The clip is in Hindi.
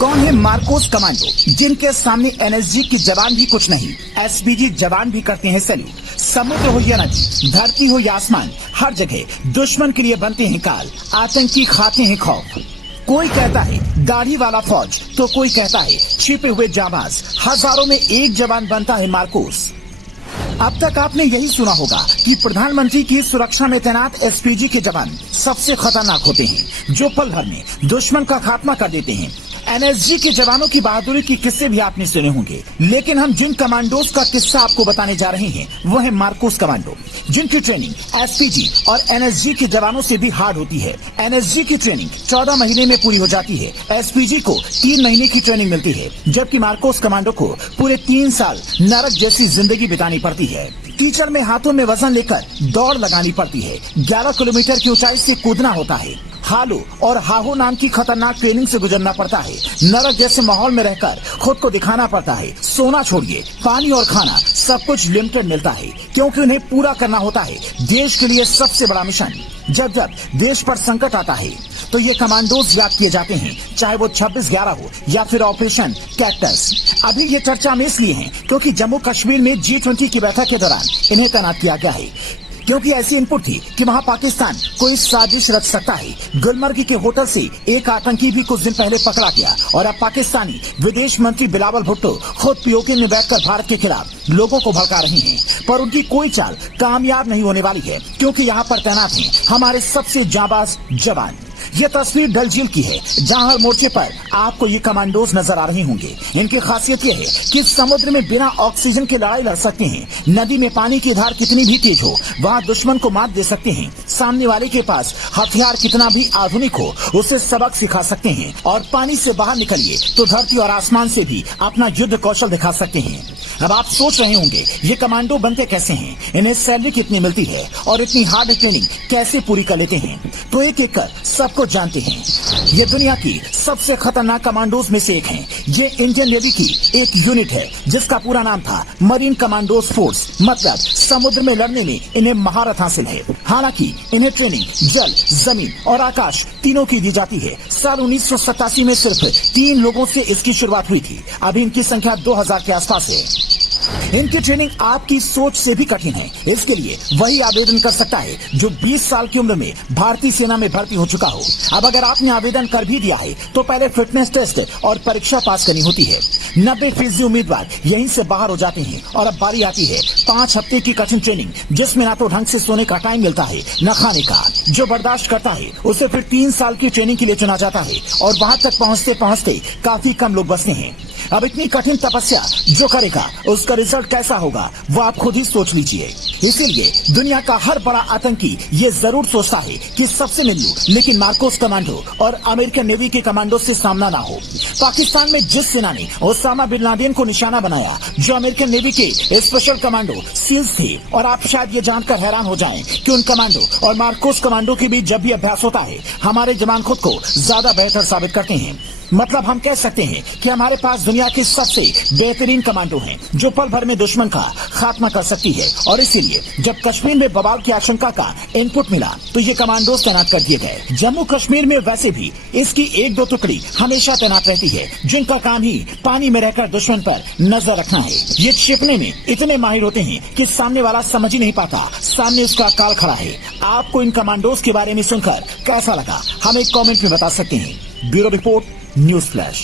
कौन है मार्कोस कमांडो, जिनके सामने एनएसजी की जवान भी कुछ नहीं, एसपीजी जवान भी करते हैं सैल्यूट। समुद्र हो या नदी, धरती हो या आसमान, हर जगह दुश्मन के लिए बनते हैं काल, आतंकी खाते हैं खौफ। कोई कहता है दाढ़ी वाला फौज, तो कोई कहता है छिपे हुए जाबाज। हजारों में एक जवान बनता है मार्कोस। अब तक आपने यही सुना होगा कि प्रधानमंत्री की सुरक्षा में तैनात एसपीजी के जवान सबसे खतरनाक होते हैं, जो पल भर में दुश्मन का खात्मा कर देते हैं। एनएसजी के जवानों की बहादुरी के किस्से भी आपने सुने होंगे, लेकिन हम जिन कमांडोज का किस्सा आपको बताने जा रहे हैं वो है मार्कोस कमांडो, जिनकी ट्रेनिंग एसपीजी और एनएसजी के जवानों से भी हार्ड होती है। एनएसजी की ट्रेनिंग 14 महीने में पूरी हो जाती है, एसपीजी को 3 महीने की ट्रेनिंग मिलती है, जबकि मार्कोस कमांडो को पूरे 3 साल नरक जैसी जिंदगी बितानी पड़ती है। टीचर में हाथों में वजन लेकर दौड़ लगानी पड़ती है, 11 किलोमीटर की ऊंचाई से कूदना होता है, हालो और हाहो नाम की खतरनाक ट्रेनिंग से गुजरना पड़ता है, नरक जैसे माहौल में रहकर खुद को दिखाना पड़ता है। सोना छोड़िए, पानी और खाना सब कुछ लिमिटेड मिलता है, क्योंकि उन्हें पूरा करना होता है देश के लिए सबसे बड़ा मिशन। जब जब देश पर संकट आता है तो ये कमांडोज याद किए जाते हैं, चाहे वो 26/11 हो या फिर ऑपरेशन कैक्टस। अभी ये चर्चा में इसलिए है क्योंकि जम्मू कश्मीर में G20 की बैठक के दौरान इन्हें तैनात किया गया है, क्योंकि ऐसी इनपुट थी कि वहां पाकिस्तान कोई साजिश रच सकता है। गुलमर्ग के होटल से एक आतंकी भी कुछ दिन पहले पकड़ा गया और अब पाकिस्तानी विदेश मंत्री बिलावल भुट्टो खुद पीओके में बैठकर भारत के खिलाफ लोगों को भड़का रहे हैं, पर उनकी कोई चाल कामयाब नहीं होने वाली है, क्योंकि यहाँ पर तैनात हैं हमारे सबसे जाबाज जवान। ये तस्वीर डल झील की है, जहां हर मोर्चे पर आपको ये कमांडोज नजर आ रहे होंगे। इनकी खासियत ये है कि समुद्र में बिना ऑक्सीजन के लड़ाई लड़ सकते हैं, नदी में पानी की धार कितनी भी तेज हो वहां दुश्मन को मात दे सकते हैं, सामने वाले के पास हथियार कितना भी आधुनिक हो उसे सबक सिखा सकते हैं, और पानी से बाहर निकलिए तो धरती और आसमान से भी अपना युद्ध कौशल दिखा सकते हैं। अब आप सोच रहे होंगे ये कमांडो बनते कैसे हैं, इन्हें सैलरी कितनी मिलती है और इतनी हार्ड ट्रेनिंग कैसे पूरी कर लेते हैं, तो एक एक कर सबको जानते हैं। ये दुनिया की सबसे खतरनाक कमांडोज में से एक हैं। ये इंडियन नेवी की एक यूनिट है जिसका पूरा नाम था मरीन कमांडोज फोर्स, मतलब समुद्र में लड़ने में इन्हें महारत हासिल है। हालांकि इन्हें ट्रेनिंग जल, जमीन और आकाश तीनों की दी जाती है। साल 1987 में सिर्फ 3 लोगों से इसकी शुरुआत हुई थी, अभी इनकी संख्या 2000 के आसपास है। इनकी ट्रेनिंग आपकी सोच से भी कठिन है, इसके लिए वही आवेदन कर सकता है जो 20 साल की उम्र में भारतीय सेना में भर्ती हो चुका हो। अब अगर आपने आवेदन कर भी दिया है तो पहले फिटनेस टेस्ट और परीक्षा पास करनी होती है। 90% उम्मीदवार यहीं से बाहर हो जाते हैं और अब बारी आती है 5 हफ्ते की कठिन ट्रेनिंग, जिसमें ना तो ढंग से सोने का टाइम मिलता है न खाने का। जो बर्दाश्त करता है उसे फिर 3 साल की ट्रेनिंग के लिए चुना जाता है, और वहां तक पहुंचते पहुंचते काफी कम लोग बचते हैं। अब इतनी कठिन तपस्या जो करेगा उसका रिजल्ट कैसा होगा वो आप खुद ही सोच लीजिए। इसीलिए दुनिया का हर बड़ा आतंकी ये जरूर सोचता है कि सबसे मिल लूं, लेकिन मार्कोस कमांडो और अमेरिकन नेवी के कमांडो से सामना ना हो। पाकिस्तान में जिस सेना ने ओसामा बिन लादेन को निशाना बनाया, जो अमेरिकन नेवी के स्पेशल कमांडो सील्स थे, और आप शायद ये जानकर हैरान हो जाएं कि उन कमांडो और मार्कोस कमांडो के बीच जब भी अभ्यास होता है हमारे जवान खुद को ज्यादा बेहतर साबित करते हैं। मतलब हम कह सकते हैं कि हमारे पास दुनिया के सबसे बेहतरीन कमांडो हैं, जो पल भर में दुश्मन का खात्मा कर सकती है। और इसीलिए जब कश्मीर में बवाल की आशंका का इनपुट मिला तो ये कमांडोज तैनात कर दिए गए। जम्मू कश्मीर में वैसे भी इसकी 1-2 टुकड़ी हमेशा तैनात रहती है, जिनका काम ही पानी में रहकर दुश्मन पर नजर रखना है। ये छिपने में इतने माहिर होते हैं कि सामने वाला समझ ही नहीं पाता सामने उसका काल खड़ा है। आपको इन कमांडोज के बारे में सुनकर कैसा लगा, हमें कॉमेंट में बता सकते हैं। Bureau report, news flash.